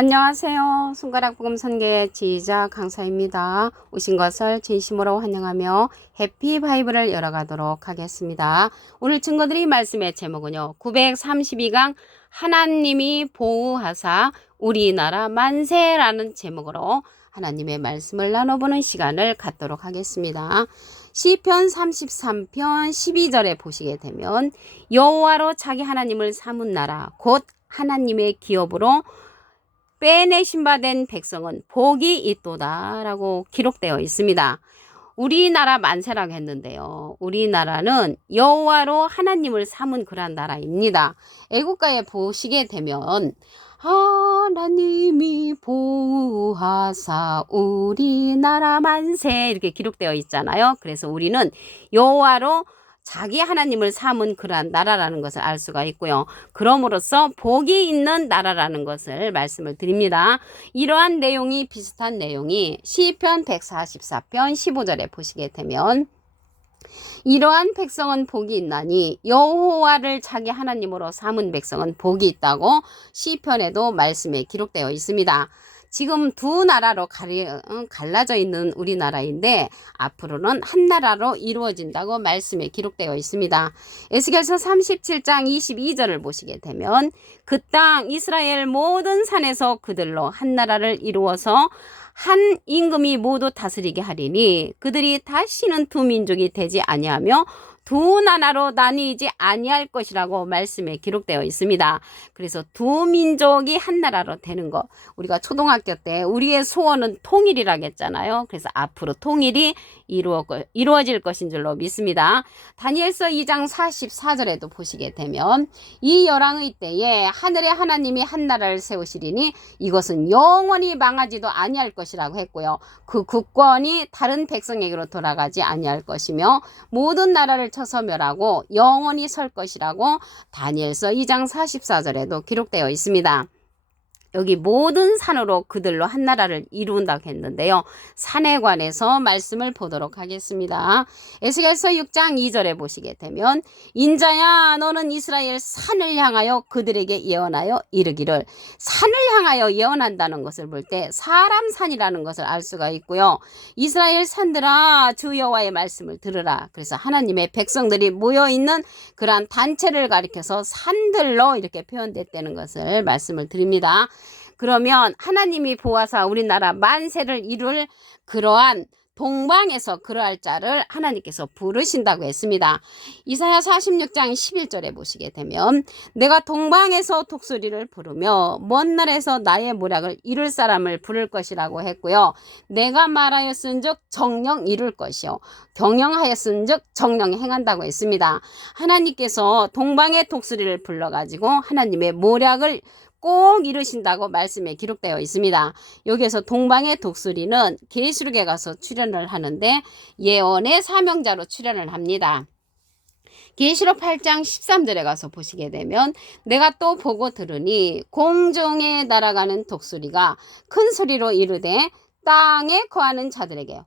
안녕하세요. 손가락 복음 선교의 지휘자 강사입니다. 오신 것을 진심으로 환영하며 해피 바이블을 열어가도록 하겠습니다. 오늘 증거드릴 말씀의 제목은요. 932강 하나님이 보호하사 우리나라 만세라는 제목으로 하나님의 말씀을 나눠보는 시간을 갖도록 하겠습니다. 시편 33편 12절에 보시게 되면 여호와로 자기 하나님을 삼은 나라 곧 하나님의 기업으로 빼내신 바 된 백성은 복이 있도다 라고 기록되어 있습니다. 우리나라 만세라고 했는데요. 우리나라는 여호와로 하나님을 삼은 그런 나라입니다. 애국가에 보시게 되면 하나님이 보호하사 우리나라 만세 이렇게 기록되어 있잖아요. 그래서 우리는 여호와로 자기 하나님을 삼은 그러한 나라라는 것을 알 수가 있고요. 그럼으로써 복이 있는 나라라는 것을 말씀을 드립니다. 이러한 내용이 비슷한 내용이 시편 144편 15절에 보시게 되면 이러한 백성은 복이 있나니 여호와를 자기 하나님으로 삼은 백성은 복이 있다고 시편에도 말씀에 기록되어 있습니다. 지금 두 나라로 갈라져 있는 우리나라인데 앞으로는 한 나라로 이루어진다고 말씀에 기록되어 있습니다. 에스겔서 37장 22절을 보시게 되면 그 땅 이스라엘 모든 산에서 그들로 한 나라를 이루어서 한 임금이 모두 다스리게 하리니 그들이 다시는 두 민족이 되지 아니하며 두 나라로 나뉘지 아니할 것이라고 말씀에 기록되어 있습니다. 그래서 두 민족이 한 나라로 되는 것. 우리가 초등학교 때 우리의 소원은 통일이라고 했잖아요. 그래서 앞으로 통일이 이루어질 것인 줄로 믿습니다. 다니엘서 2장 44절에도 보시게 되면 이 열왕의 때에 하늘의 하나님이 한 나라를 세우시리니 이것은 영원히 망하지도 아니할 것이라고 했고요. 그 국권이 다른 백성에게로 돌아가지 아니할 것이며 모든 나라를 쳐서 멸하고 영원히 설 것이라고 다니엘서 2장 44절에도 기록되어 있습니다. 여기 모든 산으로 그들로 한 나라를 이룬다고 했는데요. 산에 관해서 말씀을 보도록 하겠습니다. 에스겔서 6장 2절에 보시게 되면 인자야 너는 이스라엘 산을 향하여 그들에게 예언하여 이르기를 산을 향하여 예언한다는 것을 볼 때 사람 산이라는 것을 알 수가 있고요. 이스라엘 산들아 주 여호와의 말씀을 들으라. 그래서 하나님의 백성들이 모여있는 그러한 단체를 가리켜서 산들로 이렇게 표현됐다는 것을 말씀을 드립니다. 그러면 하나님이 보아사 우리나라 만세를 이룰 그러한 동방에서 그러할 자를 하나님께서 부르신다고 했습니다. 이사야 46장 11절에 보시게 되면 내가 동방에서 독수리를 부르며 먼 날에서 나의 모략을 이룰 사람을 부를 것이라고 했고요. 내가 말하였은즉 정령 이룰 것이요 경영하였은즉 정령 행한다고 했습니다. 하나님께서 동방의 독수리를 불러가지고 하나님의 모략을 꼭 이루신다고 말씀에 기록되어 있습니다. 여기에서 동방의 독수리는 계시록에 가서 출연을 하는데 예언의 사명자로 출연을 합니다. 계시록 8장 13절에 가서 보시게 되면 내가 또 보고 들으니 공중에 날아가는 독수리가 큰 소리로 이르되 땅에 거하는 자들에게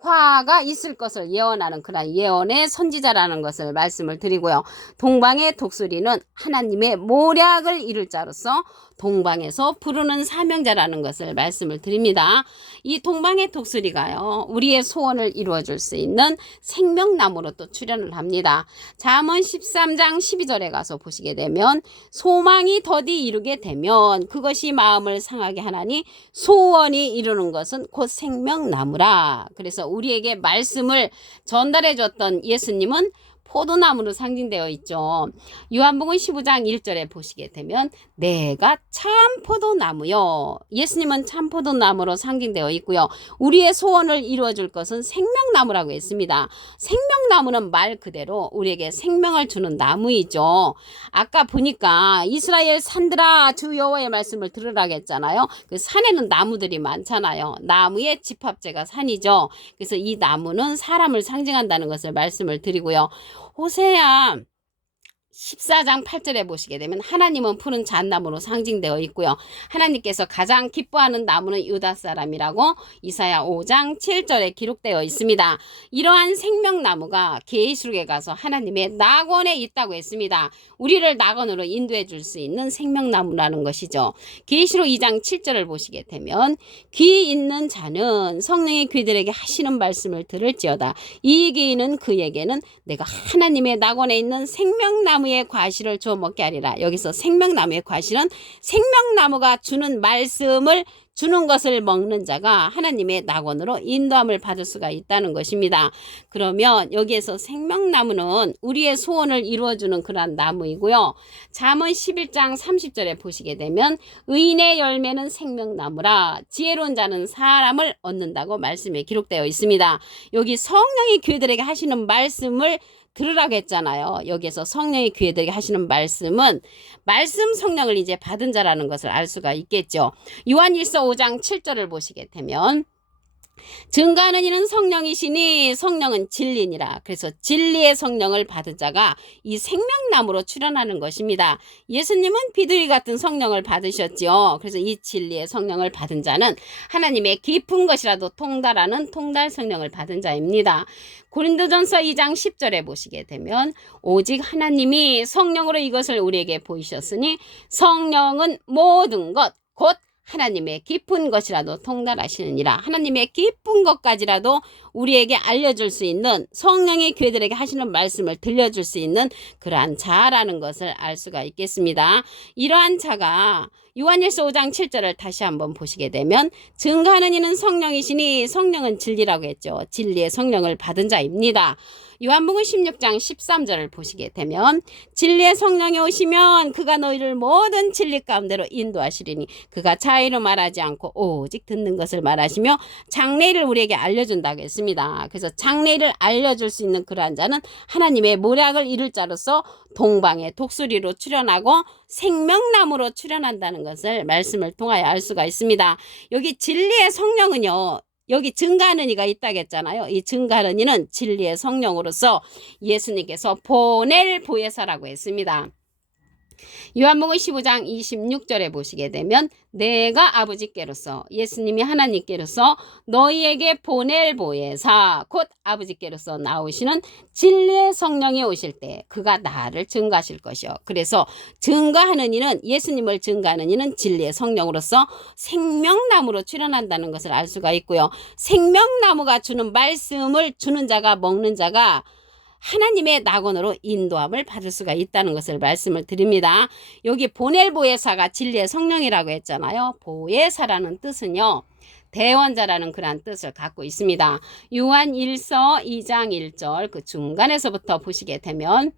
화가 있을 것을 예언하는 그런 예언의 선지자라는 것을 말씀을 드리고요. 동방의 독수리는 하나님의 모략을 이룰 자로서 동방에서 부르는 사명자라는 것을 말씀을 드립니다. 이 동방의 독수리가요. 우리의 소원을 이루어줄 수 있는 생명나무로 또 출연을 합니다. 잠언 13장 12절에 가서 보시게 되면 소망이 더디 이루게 되면 그것이 마음을 상하게 하나니 소원이 이루는 것은 곧 생명나무라. 그래서 우리에게 말씀을 전달해 줬던 예수님은 포도나무로 상징되어 있죠. 요한복음 15장 1절에 보시게 되면 내가 참 포도나무요. 예수님은 참 포도나무로 상징되어 있고요. 우리의 소원을 이루어줄 것은 생명나무라고 했습니다. 생명나무는 말 그대로 우리에게 생명을 주는 나무이죠. 아까 보니까 이스라엘 산들아 주 여호와의 말씀을 들으라고 했잖아요. 그 산에는 나무들이 많잖아요. 나무의 집합체가 산이죠. 그래서 이 나무는 사람을 상징한다는 것을 말씀을 드리고요. 호세아 14장 8절에 보시게 되면 하나님은 푸른 잣나무로 상징되어 있고요. 하나님께서 가장 기뻐하는 나무는 유다 사람이라고 이사야 5장 7절에 기록되어 있습니다. 이러한 생명나무가 계시록에 가서 하나님의 낙원에 있다고 했습니다. 우리를 낙원으로 인도해 줄 수 있는 생명나무라는 것이죠. 계시록 2장 7절을 보시게 되면 귀 있는 자는 성령의 귀들에게 하시는 말씀을 들을지어다. 이 귀는 그에게는 내가 하나님의 낙원에 있는 생명나무의 과실을 주어 먹게 하리라. 여기서 생명나무의 과실은 생명나무가 주는 말씀을 주는 것을 먹는 자가 하나님의 낙원으로 인도함을 받을 수가 있다는 것입니다. 그러면 여기에서 생명나무는 우리의 소원을 이루어주는 그러한 나무이고요. 잠언 11장 30절에 보시게 되면 의인의 열매는 생명나무라 지혜로운 자는 사람을 얻는다고 말씀에 기록되어 있습니다. 여기 성령이 교회들에게 하시는 말씀을 들으라고 했잖아요. 여기에서 성령의 교회들에게 하시는 말씀은 말씀 성령을 이제 받은 자라는 것을 알 수가 있겠죠. 요한일서 5장 7절을 보시게 되면 증거하는 이는 성령이시니 성령은 진리니라. 그래서 진리의 성령을 받은 자가 이 생명나무로 출현하는 것입니다. 예수님은 비둘기 같은 성령을 받으셨지요. 그래서 이 진리의 성령을 받은 자는 하나님의 깊은 것이라도 통달하는 통달 성령을 받은 자입니다. 고린도전서 2장 10절에 보시게 되면 오직 하나님이 성령으로 이것을 우리에게 보이셨으니 성령은 모든 것 곧 하나님의 깊은 것이라도 통달하시느니라. 하나님의 깊은 것까지라도 우리에게 알려줄 수 있는 성령의 교회들에게 하시는 말씀을 들려줄 수 있는 그러한 자라는 것을 알 수가 있겠습니다. 이러한 자가 요한일서 5장 7절을 다시 한번 보시게 되면 증거하는 이는 성령이시니 성령은 진리라고 했죠. 진리의 성령을 받은 자입니다. 요한복음 16장 13절을 보시게 되면 진리의 성령이 오시면 그가 너희를 모든 진리 가운데로 인도하시리니 그가 자의로 말하지 않고 오직 듣는 것을 말하시며 장래일을 우리에게 알려준다고 했습니다. 그래서 장래일을 알려줄 수 있는 그러한 자는 하나님의 모략을 이룰 자로서 동방의 독수리로 출현하고 생명나무로 출현한다는 것을 말씀을 통하여 알 수가 있습니다. 여기 진리의 성령은요. 여기 증거하는 이가 있다겠잖아요. 이 증거하는 이는 진리의 성령으로서 예수님께서 보낼 보혜사라고 했습니다. 요한복음 15장 26절에 보시게 되면 내가 아버지께로서 예수님이 하나님께로서 너희에게 보낼 보혜사 곧 아버지께로서 나오시는 진리의 성령이 오실 때 그가 나를 증거하실 것이요. 그래서 증거하는 이는 예수님을 증거하는 이는 진리의 성령으로서 생명나무로 출현한다는 것을 알 수가 있고요. 생명나무가 주는 말씀을 주는 자가 먹는 자가 하나님의 낙원으로 인도함을 받을 수가 있다는 것을 말씀을 드립니다. 여기 보낼 보혜사가 진리의 성령이라고 했잖아요. 보혜사라는 뜻은요. 대원자라는 그러한 뜻을 갖고 있습니다. 요한 1서 2장 1절 그 중간에서부터 보시게 되면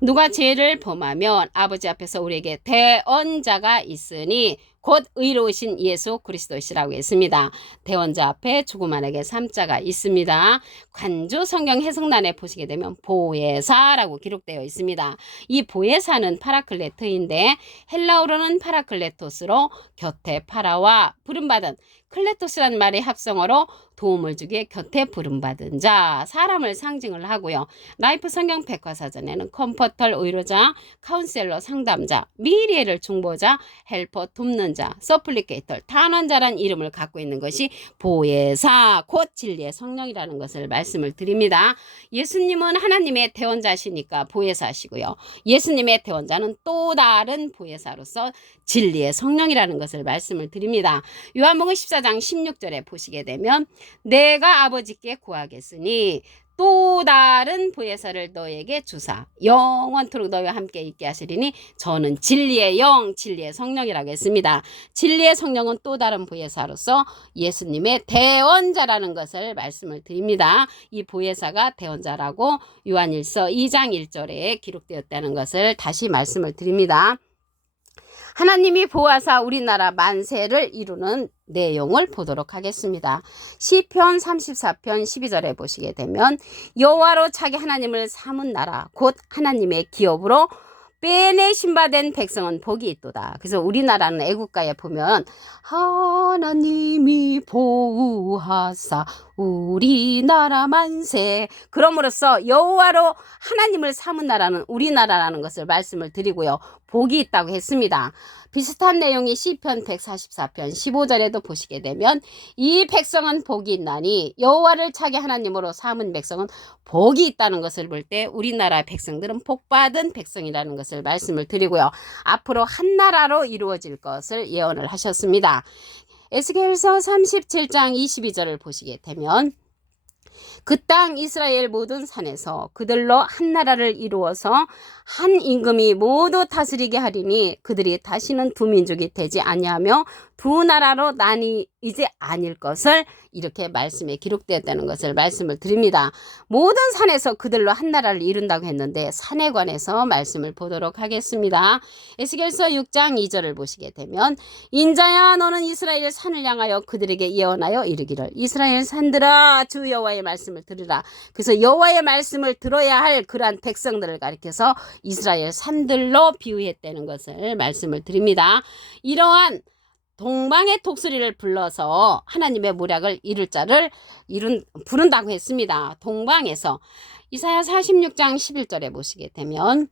누가 죄를 범하면 아버지 앞에서 우리에게 대언자가 있으니 곧 의로우신 예수 그리스도시라고 했습니다. 대언자 앞에 조그만하게 3자가 있습니다. 관조 성경 해석란에 보시게 되면 보혜사라고 기록되어 있습니다. 이 보혜사는 파라클레토인데 헬라어로는 파라클레토스로 곁에 파라와 부름받은 클레토스란 말의 합성어로 도움을 주기에 곁에 부름받은 자, 사람을 상징을 하고요. 라이프 성경 백과사전에는 컴포터 의료자, 카운셀러 상담자, 미래를 중보자, 헬퍼 돕는 자, 서플리케이터 탄원자란 이름을 갖고 있는 것이 보혜사 곧 진리의 성령이라는 것을 말씀을 드립니다. 예수님은 하나님의 대원자시니까 보혜사시고요. 예수님의 대원자는 또 다른 보혜사로서 진리의 성령이라는 것을 말씀을 드립니다. 요한복음 14장 16절에 보시게 되면 내가 아버지께 구하겠으니 또 다른 보혜사를 너에게 주사 영원토록 너희와 함께 있게 하시리니 저는 진리의 영, 진리의 성령이라고 했습니다. 진리의 성령은 또 다른 보혜사로서 예수님의 대원자라는 것을 말씀을 드립니다. 이 보혜사가 대원자라고 요한일서 2장 1절에 기록되었다는 것을 다시 말씀을 드립니다. 하나님이 보호하사 우리나라 만세를 이루는 내용을 보도록 하겠습니다. 시편 34편 12절에 보시게 되면 여호와로 자기 하나님을 삼은 나라 곧 하나님의 기업으로 빼내신 바 된 백성은 복이 있도다. 그래서 우리나라는 애국가에 보면 하나님이 보호하사 우리나라 만세. 그럼으로써 여호와로 하나님을 삼은 나라는 우리나라라는 것을 말씀을 드리고요. 복이 있다고 했습니다. 비슷한 내용이 시편 144편 15절에도 보시게 되면 이 백성은 복이 있나니 여호와를 자기 하나님으로 삼은 백성은 복이 있다는 것을 볼 때 우리나라 백성들은 복받은 백성이라는 것을 말씀을 드리고요. 앞으로 한 나라로 이루어질 것을 예언을 하셨습니다. 에스겔서 37장 22절을 보시게 되면 그 땅 이스라엘 모든 산에서 그들로 한 나라를 이루어서 한 임금이 모두 다스리게 하리니 그들이 다시는 두 민족이 되지 아니하며 두 나라로 나뉘지 아닐 것을 이렇게 말씀에 기록되었다는 것을 말씀을 드립니다. 모든 산에서 그들로 한 나라를 이룬다고 했는데 산에 관해서 말씀을 보도록 하겠습니다. 에스겔서 6장 2절을 보시게 되면 인자야 너는 이스라엘 산을 향하여 그들에게 예언하여 이르기를 이스라엘 산들아 주 여호와의 말씀을 들으라. 그래서 여호와의 말씀을 들어야 할 그러한 백성들을 가리켜서 이스라엘 산들로 비유했다는 것을 말씀을 드립니다. 이러한 동방의 독수리를 불러서 하나님의 모략을 이룰 자를 부른다고 했습니다. 동방에서 이사야 46장 11절에 보시게 되면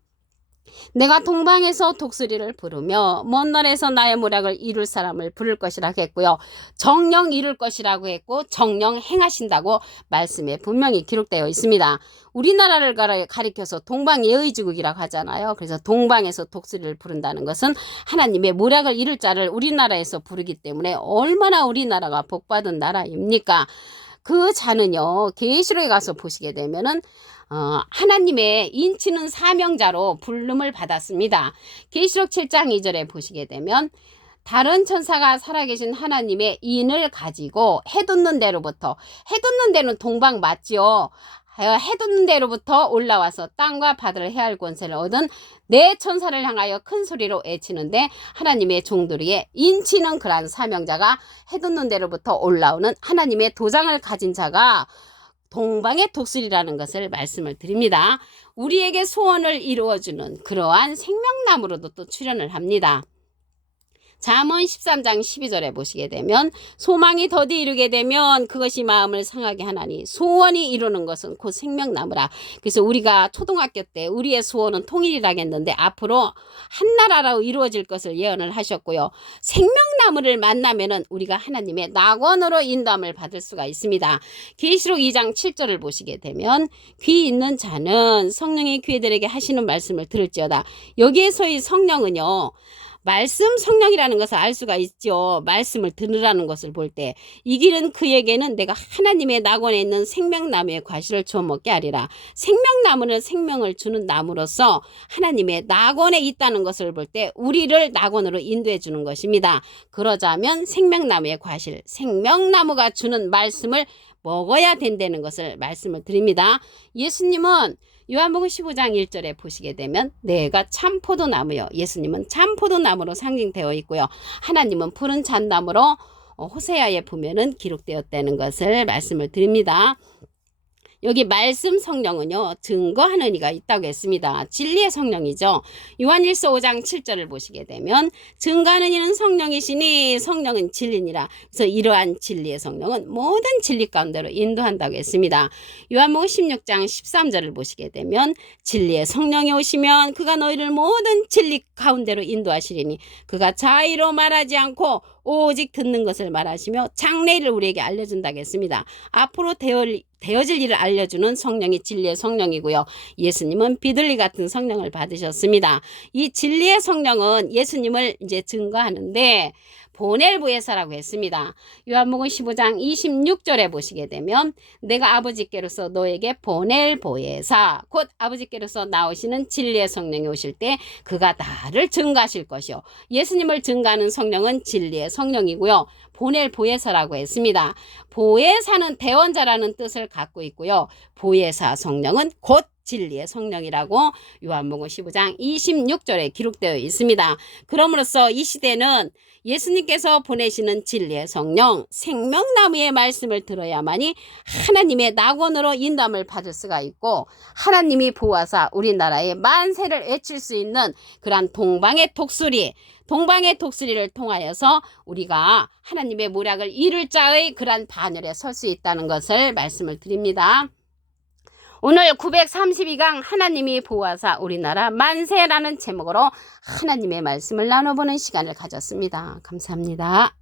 내가 동방에서 독수리를 부르며 먼 나라에서 나의 모략을 이룰 사람을 부를 것이라고 했고요. 정령 이룰 것이라고 했고 정령 행하신다고 말씀에 분명히 기록되어 있습니다. 우리나라를 가리켜서 동방 예의지국이라고 하잖아요. 그래서 동방에서 독수리를 부른다는 것은 하나님의 모략을 이룰 자를 우리나라에서 부르기 때문에 얼마나 우리나라가 복받은 나라입니까? 그 자는요 계시록에 가서 보시게 되면은 하나님의 인치는 사명자로 부름을 받았습니다. 계시록 7장 2절에 보시게 되면 다른 천사가 살아계신 하나님의 인을 가지고 해돋는 데로부터 해돋는 데는 동방 맞죠. 해돋는 데로부터 올라와서 땅과 바다를 해할 권세를 얻은 네 천사를 향하여 큰 소리로 외치는데 하나님의 종들이에 인치는 그러한 사명자가 해돋는 데로부터 올라오는 하나님의 도장을 가진 자가 동방의 독수리라는 것을 말씀을 드립니다. 우리에게 소원을 이루어주는 그러한 생명나무로도 또 출현을 합니다. 잠언 13장 12절에 보시게 되면 소망이 더디 이루게 되면 그것이 마음을 상하게 하나니 소원이 이루는 것은 곧 생명나무라. 그래서 우리가 초등학교 때 우리의 소원은 통일이라고 했는데 앞으로 한나라로 이루어질 것을 예언을 하셨고요. 생명나무를 만나면은 우리가 하나님의 낙원으로 인도함을 받을 수가 있습니다. 계시록 2장 7절을 보시게 되면 귀 있는 자는 성령의 귀들에게 하시는 말씀을 들을지어다. 여기에서의 성령은요. 말씀 성령이라는 것을 알 수가 있죠. 말씀을 들으라는 것을 볼 때 이 길은 그에게는 내가 하나님의 낙원에 있는 생명나무의 과실을 주워 먹게 하리라. 생명나무는 생명을 주는 나무로서 하나님의 낙원에 있다는 것을 볼 때 우리를 낙원으로 인도해 주는 것입니다. 그러자면 생명나무의 과실, 생명나무가 주는 말씀을 먹어야 된다는 것을 말씀을 드립니다. 예수님은 요한복음 15장 1절에 보시게 되면 내가 참 포도나무요. 예수님은 참 포도나무로 상징되어 있고요. 하나님은 푸른 잣나무로 호세아에 보면은 기록되었다는 것을 말씀을 드립니다. 여기 말씀 성령은요 증거하는 이가 있다고 했습니다. 진리의 성령이죠. 요한일서 5장 7절을 보시게 되면 증거하는 이는 성령이시니 성령은 진리니라. 그래서 이러한 진리의 성령은 모든 진리 가운데로 인도한다고 했습니다. 요한복음 16장 13절을 보시게 되면 진리의 성령이 오시면 그가 너희를 모든 진리 가운데로 인도하시리니 그가 자의로 말하지 않고 오직 듣는 것을 말하시며 장래일을 우리에게 알려준다고 했습니다. 앞으로 되어질 일을 알려주는 성령이 진리의 성령이고요. 예수님은 비둘기 같은 성령을 받으셨습니다. 이 진리의 성령은 예수님을 이제 증거하는데 보낼 보혜사라고 했습니다. 요한복음 15장 26절에 보시게 되면 내가 아버지께로서 너에게 보낼 보혜사 곧 아버지께로서 나오시는 진리의 성령이 오실 때 그가 나를 증거하실 것이요. 예수님을 증거하는 성령은 진리의 성령이고요. 보낼 보혜사라고 했습니다. 보혜사는 대원자라는 뜻을 갖고 있고요. 보혜사 성령은 곧 진리의 성령이라고 요한복음 15장 26절에 기록되어 있습니다. 그럼으로써 이 시대는 예수님께서 보내시는 진리의 성령, 생명나무의 말씀을 들어야만이 하나님의 낙원으로 인도함을 받을 수가 있고 하나님이 보호하사 우리나라의 만세를 외칠 수 있는 그러한 동방의 독수리를 통하여서 우리가 하나님의 모략을 이룰 자의 그러한 반열에 설 수 있다는 것을 말씀을 드립니다. 오늘 932강 하나님이 보호하사 우리나라 만세라는 제목으로 하나님의 말씀을 나눠보는 시간을 가졌습니다. 감사합니다.